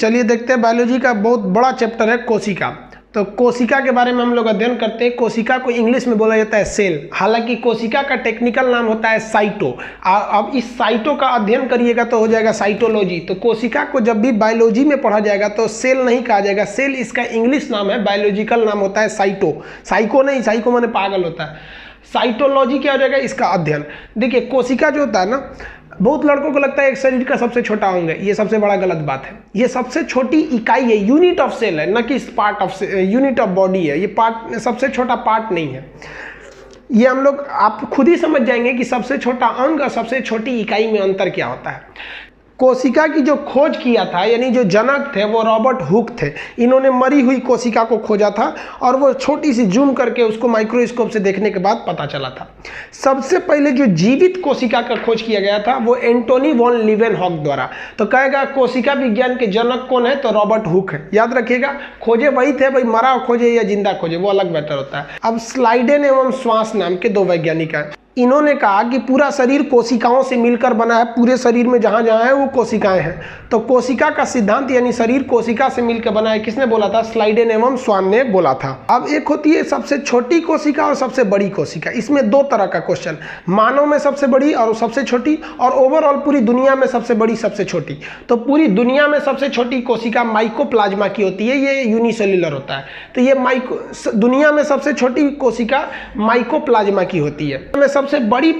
चलिए देखते हैं, बायोलॉजी का बहुत बड़ा चैप्टर है कोशिका। तो कोशिका के बारे में हम लोग अध्ययन करते हैं। कोशिका को इंग्लिश में बोला जाता है सेल, हालांकि कोशिका का टेक्निकल नाम होता है साइटो। अब इस साइटो का अध्ययन करिएगा तो हो जाएगा साइटोलॉजी। तो कोशिका को जब भी बायोलॉजी में पढ़ा जाएगा तो सेल नहीं कहा जाएगा, सेल इसका इंग्लिश नाम है, बायोलॉजिकल नाम होता है साइटो। साइको नहीं, साइको माने पागल होता है। साइटोलॉजी क्या हो जाएगा, इसका अध्ययन। देखिए कोशिका जो होता है ना, बहुत लड़कों को लगता है एक शरीर का सबसे छोटा अंग है, ये सबसे बड़ा गलत बात है। ये सबसे छोटी इकाई है, यूनिट ऑफ सेल है, न कि part of unit of body है। ये पार्ट सबसे छोटा पार्ट नहीं है। ये हम लोग आप खुद ही समझ जाएंगे कि सबसे छोटा अंग और सबसे छोटी इकाई में अंतर क्या होता है। कोशिका की जो खोज किया था, यानी जो जनक थे वो रॉबर्ट हुक थे। इन्होंने मरी हुई कोशिका को खोजा था और वो छोटी सी जूम करके उसको माइक्रोस्कोप से देखने के बाद पता चला था। सबसे पहले जो जीवित कोशिका का खोज किया गया था वो एंटोनी वॉन लीवेनहॉक द्वारा। तो कहेगा कोशिका विज्ञान के जनक कौन है, तो रॉबर्ट हुक है। याद रखिएगा, खोजे वही थे, भाई मरा खोजे या जिंदा खोजे वो अलग मैटर होता है। अब स्लाइडेन एवं श्वास नाम के दो वैज्ञानिक हैं। इन्होंने कहा कि पूरा शरीर कोशिकाओं से मिलकर बना है, पूरे शरीर में जहां जहां है वो कोशिकाएं हैं। तो कोशिका का सिद्धांत यानी शरीर कोशिका से मिलकर बना है, किसने बोला था, स्लाइडेन एवं स्वान ने बोला था। अब एक होती है सबसे छोटी कोशिका और सबसे बड़ी कोशिका। इसमें दो तरह का क्वेश्चन, मानव में सबसे बड़ी और सबसे छोटी, और ओवरऑल पूरी दुनिया में सबसे बड़ी सबसे छोटी। तो पूरी दुनिया में सबसे छोटी कोशिका माइकोप्लाज्मा की होती है, ये यूनिसेल्युलर होता है। तो ये दुनिया में सबसे छोटी कोशिका माइकोप्लाज्मा की होती है। सबसे बड़ी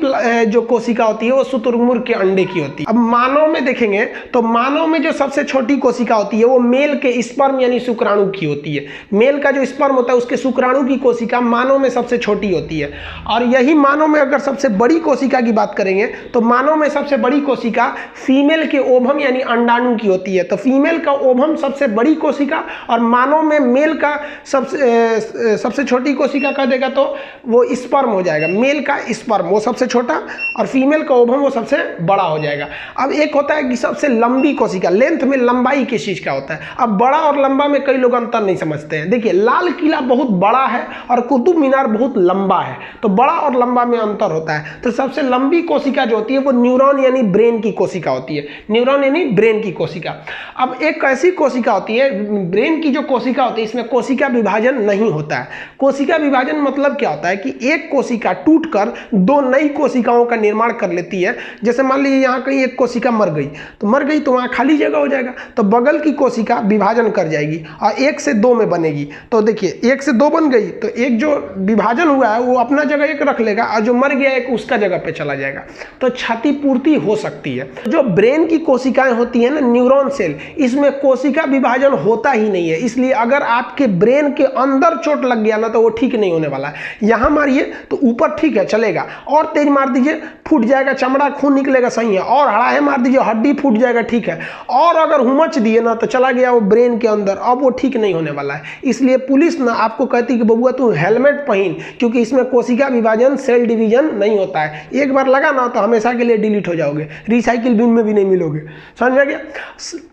जो कोशिका होती है वो शुतुरमुर्ग के अंडे की होती है। अब मानव में देखेंगे तो मानव में जो सबसे छोटी कोशिका होती है वो मेल के स्पर्म यानी शुक्राणु की होती है। मेल का जो स्पर्म होता है उसके शुक्राणु की कोशिका मानव में सबसे छोटी होती है। और यही मानव में अगर सबसे बड़ी कोशिका की बात करेंगे तो मानव में सबसे बड़ी कोशिका फीमेल के ओवम यानी अंडाणु की होती है। तो फीमेल का ओवम सबसे बड़ी कोशिका और मानव में मेल का सबसे छोटी कोशिका कह देगा तो वो स्पर्म हो जाएगा। मेल का स्पर्म वो सबसे छोटा और फीमेल का ओवम वो सबसे बड़ा हो जाएगा। अब एक होता है कि सबसे लंबी कोशिका, लेंथ में लंबाई किस चीज का होता है। अब बड़ा और लंबा में कई लोग अंतर नहीं समझते हैं। देखिए लाल किला बहुत बड़ा है और कुतुब मीनार बहुत लंबा है, तो बड़ा और लंबा में अंतर होता है। तो सबसे लंबी कोशिका जो होती है वो न्यूरॉन यानी ब्रेन की कोशिका होती है। न्यूरॉन यानी ब्रेन की कोशिका। अब एक ऐसी कोशिका होती है, ब्रेन की जो कोशिका होती है, इसमें कोशिका विभाजन नहीं होता है। कोशिका विभाजन मतलब क्या होता है कि एक कोशिका टूटकर दो नई कोशिकाओं का निर्माण कर लेती है। जैसे मान लीजिए यहाँ कहीं एक कोशिका मर गई तो वहाँ खाली जगह हो जाएगा, तो बगल की कोशिका विभाजन कर जाएगी और 1 से 2 में बनेगी। तो देखिए 1 से 2 बन गई तो एक जो विभाजन हुआ है वो अपना जगह एक रख लेगा और जो मर गया एक उसका जगह पे चला जाएगा, तो क्षतिपूर्ति हो सकती है। जो ब्रेन की कोशिकाएं होती है ना, न्यूरॉन सेल, इसमें कोशिका विभाजन होता ही नहीं है। इसलिए अगर आपके ब्रेन के अंदर चोट लग गया ना तो वो ठीक नहीं होने वाला है। यहाँ मारिए तो ऊपर ठीक है चलेगा, और तेज मार दीजिए फूट जाएगा, चमड़ा खून निकलेगा, सही है। और हड़ाहे मार दीजिए हड्डी फूट जाएगा, ठीक है। और अगर हुमच दिए ना तो चला गया वो ब्रेन के अंदर, अब वो ठीक नहीं होने वाला है। इसलिए पुलिस ना आपको कहती कि बबुआ तू हेलमेट पहन, क्योंकि इसमें कोशिका विभाजन सेल डिवीजन नहीं होता है। एक बार लगा ना तो हमेशा के लिए डिलीट हो जाओगे, रिसाइकिल बिन में भी नहीं मिलोगे। समझ में गया।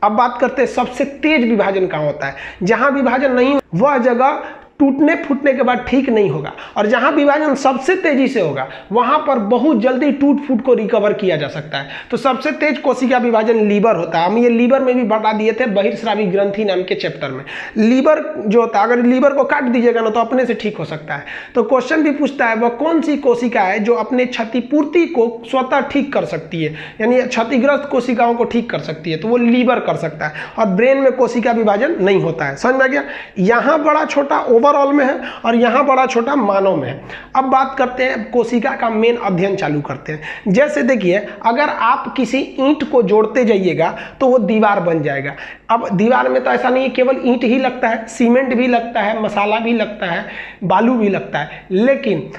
अब बात करते हैं सबसे तेज विभाजन कहाँ होता है। जहां विभाजन नहीं वह जगह टूटने फूटने के बाद ठीक नहीं होगा, और जहां विभाजन सबसे तेजी से होगा वहां पर बहुत जल्दी टूट फूट को रिकवर किया जा सकता है। तो सबसे तेज कोशिका विभाजन लीवर होता है। हम ये लीवर में भी बता दिए थे बहिर्स्रावी ग्रंथि नाम के चैप्टर में। लीवर जो होता है, अगर लीवर को काट दीजिएगा ना तो अपने से ठीक हो सकता है। तो क्वेश्चन भी पूछता है वह कौन सी कोशिका है जो अपने क्षतिपूर्ति को स्वतः ठीक कर सकती है, यानी क्षतिग्रस्त कोशिकाओं को ठीक कर सकती है, तो वो लीवर कर सकता है। और ब्रेन में कोशिका विभाजन नहीं होता है। समझ में गया। यहाँ बड़ा छोटा ओवरऑल में है और यहाँ बड़ा छोटा मानव में है। अब बात करते हैं कोशिका का मेन अध्ययन चालू करते हैं। जैसे देखिए अगर आप किसी ईंट को जोड़ते जाइएगा तो वो दीवार बन जाएगा। अब दीवार में तो ऐसा नहीं है केवल ईंट ही लगता है, सीमेंट भी लगता है, मसाला भी लगता है, बालू भी लगता है, लेकिन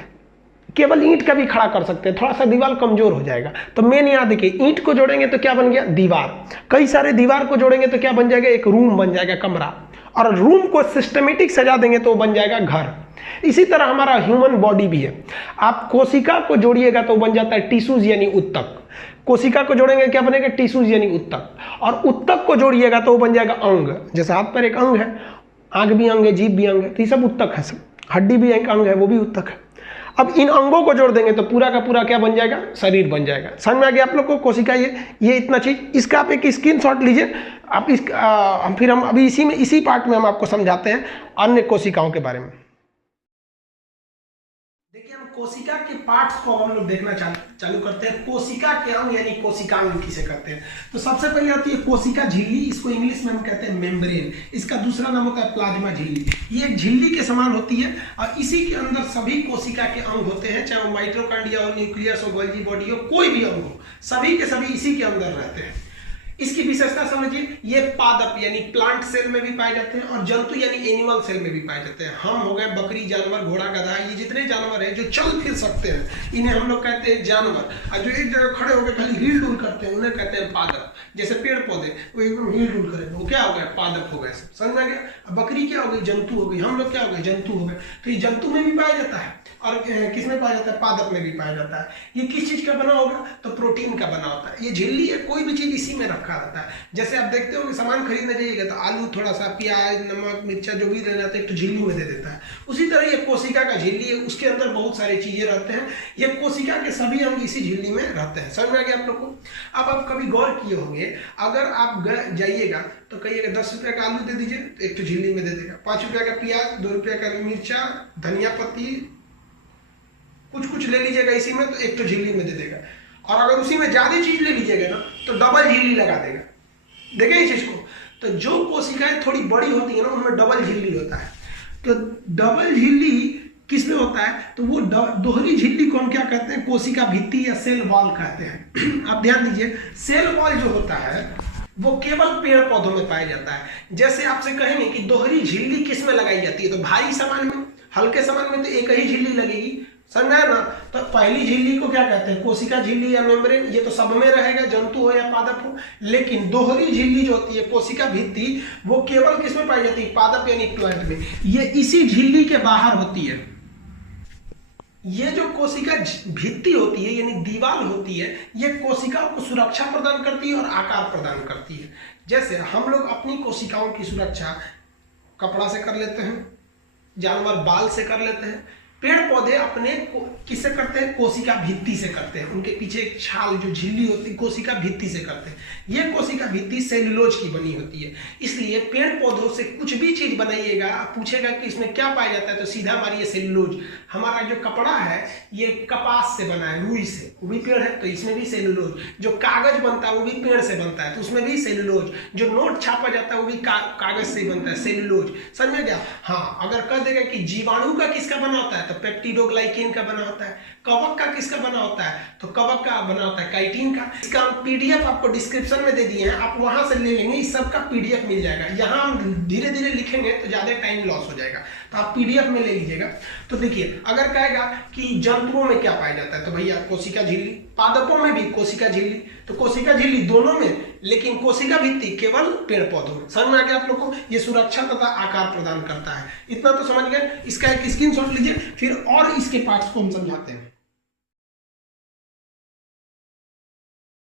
केवल ईंट का भी खड़ा कर सकते हैं, थोड़ा सा दीवार कमजोर हो जाएगा। तो मेन यहाँ देखिए ईंट को जोड़ेंगे तो क्या बन गया, दीवार। कई सारे दीवार को जोड़ेंगे तो क्या बन जाएगा, एक रूम बन जाएगा, कमरा। और रूम को सिस्टमेटिक सजा देंगे तो बन जाएगा घर। इसी तरह हमारा ह्यूमन बॉडी भी है। आप कोशिका को जोड़िएगा तो बन जाता है टिश्यूज यानी उत्तक। कोशिका को जोड़ेंगे क्या बनेगा, टिश्यूज यानी उत्तक। और उत्तक को जोड़िएगा तो बन जाएगा अंग। जैसे हाथ पर एक अंग है, आंख भी अंग है, जीभ भी अंग है, तो ये सब उत्तक है। सब हड्डी भी एक अंग है, वो भी उत्तक है। अब इन अंगों को जोड़ देंगे तो पूरा का पूरा क्या बन जाएगा, शरीर बन जाएगा। समझ में आ गया आप लोग को कोशिका, ये इतना चीज, इसका आप एक स्क्रीनशॉट लीजिए। आप फिर हम अभी इसी पार्ट में हम आपको समझाते हैं अन्य कोशिकाओं के बारे में। देखिए हम कोशिका के पार्ट्स को हम लोग देखना चालू करते हैं। कोशिका के अंग यानी कोशिकांग किसे कहते हैं, तो सबसे पहले आती है कोशिका झिल्ली, इसको इंग्लिश में हम कहते हैं मेम्ब्रेन। इसका दूसरा नाम होता है प्लाज्मा झिल्ली। ये एक झिल्ली के समान होती है और इसी के अंदर सभी कोशिका के अंग होते हैं, चाहे वो माइटोकॉन्ड्रिया हो, न्यूक्लियस हो, गोल्गी बॉडी हो, कोई भी अंग हो, सभी के सभी इसी के अंदर रहते हैं। इसकी विशेषता समझिए, ये पादप यानी प्लांट सेल में भी पाए जाते हैं और जंतु यानी एनिमल सेल में भी पाए जाते हैं। हम हो गए बकरी, जानवर, घोड़ा, गधा, ये जितने जानवर हैं जो चल फिर सकते हैं इन्हें हम लोग कहते हैं जानवर, और जो एक जगह खड़े होकर खाली हिल डुल करते हैं उन्हें कहते हैं पादप। जैसे पेड़ पौधे वो एकदम हिल डुल करेंगे, वो क्या हो गया, पादप हो गए। समझ में आ गया। बकरी क्या हो गई, जंतु हो गई। हम लोग क्या हो गए, जंतु हो गए। तो ये जंतु में भी पाया जाता है और किस में पाया जाता है, पादप में भी पाया जाता है। ये किस चीज का बना होगा, तो प्रोटीन का बना होता है। ये झिल्ली है, कोई भी चीज इसी में रखा रहता है। जैसे आप देखते हो कि सामान खरीदने जाइएगा तो आलू, थोड़ा सा प्याज, नमक, मिर्चा जो भी लेना जाता है एक तो झिल्ली में दे देता है। उसी तरह ये कोशिका का झिल्ली है, उसके अंदर बहुत सारी चीजें रहते हैं। ये कोशिका के सभी अंग इसी झिल्ली में रहते हैं। समझ में आ गया आप लोग को। अब आप कभी गौर किए होंगे, अगर आप जाइएगा तो कहिएगा 10 रुपये का आलू दे दीजिए तो एक तो झिल्ली में दे देगा, 5 रुपये का प्याज, 2 रुपये का मिर्चा, धनिया पत्ती, कुछ ले लीजिएगा इसी में तो एक तो झिल्ली में दे देगा। और अगर उसी में ज्यादा चीज ले लीजिएगा ना तो डबल झिल्ली लगा देगा। देखें इस चीज को। तो जो कोशिकाएं थोड़ी बड़ी होती है ना उनमें डबल झिल्ली होता है। तो डबल झिल्ली किसमें होता है, तो वो दोहरी झिल्ली को हम क्या कहते हैं, कोशिका भित्ति या सेल वॉल कहते हैं। आप ध्यान दीजिए, सेल वॉल जो होता है वो केवल पेड़ पौधों में पाया जाता है। जैसे आपसे कहेंगे कि दोहरी झिल्ली किस में लगाई जाती है, तो भारी सामान में, हल्के सामान में तो एक ही झिल्ली लगेगी। समझ आया ना। तो पहली झिल्ली को क्या कहते हैं, कोशिका झिल्ली या मेम्ब्रेन। ये तो सब में रहेगा, जंतु हो या पादप हो। लेकिन दोहरी झिल्ली जो होती है, कोशिका भित्ति, वो केवल किस में पाई जाती है, पादप यानी प्लांट में। ये इसी झिल्ली के बाहर होती है। ये जो कोशिका भित्ति होती है यानी दीवार होती है, ये कोशिकाओं को सुरक्षा प्रदान करती है और आकार प्रदान करती है। जैसे हम लोग अपनी कोशिकाओं की सुरक्षा कपड़ा से कर लेते हैं, जानवर बाल से कर लेते हैं, पेड़ पौधे अपने किससे करते हैं, कोशिका भित्ति से करते हैं। उनके पीछे एक छाल जो झिल्ली होती है कोशिका भित्ति से करते हैं। ये कोशिका भित्ति सेल्यूलोज की बनी होती है। इसलिए पेड़ पौधों से कुछ भी चीज बनाइएगा, पूछेगा कि इसमें क्या पाया जाता है, तो सीधा मारिए सेल्यूलोज। हमारा जो कपड़ा है ये कपास से बना है, रुई से, वो भी पेड़ है तो इसमें भी सेल्यूलोज। जो कागज बनता है वो भी पेड़ से बनता है तो उसमें भी सेल्यूलोज। जो नोट छापा जाता है वो भी कागज से ही बनता है, सेल्यूलोज। समझ में गया। हाँ, अगर कह देगा कि जीवाणु का किसका बना होता है, तो पेप्टिडोग्लाइकेन का बना होता है। कवक का किसका बना होता है, तो कवक का बना होता है काइटिन का। इसका हम पीडीएफ आपको डिस्क्रिप्शन में दे दिए हैं, आप वहां से ले लेंगे, इस सब का पीडीएफ मिल जाएगा। यहाँ हम धीरे धीरे लिखेंगे तो ज्यादा टाइम लॉस हो जाएगा, तो आप पीडीएफ में ले लीजिएगा। तो देखिए, अगर कहेगा कि जंतुओं में क्या पाया जाता है, तो भैया कोशिका झिल्ली, पादपों में भी कोशिका झिल्ली, तो कोशिका झिल्ली दोनों में, लेकिन कोशिका भित्ति केवल पेड़ पौधों में। समझ में आ गया आप लोग को। ये सुरक्षा तथा आकार प्रदान करता है। इतना तो समझ गए। इसका एक स्क्रीनशॉट लीजिए, फिर और इसके पार्ट्स को हम समझाते हैं।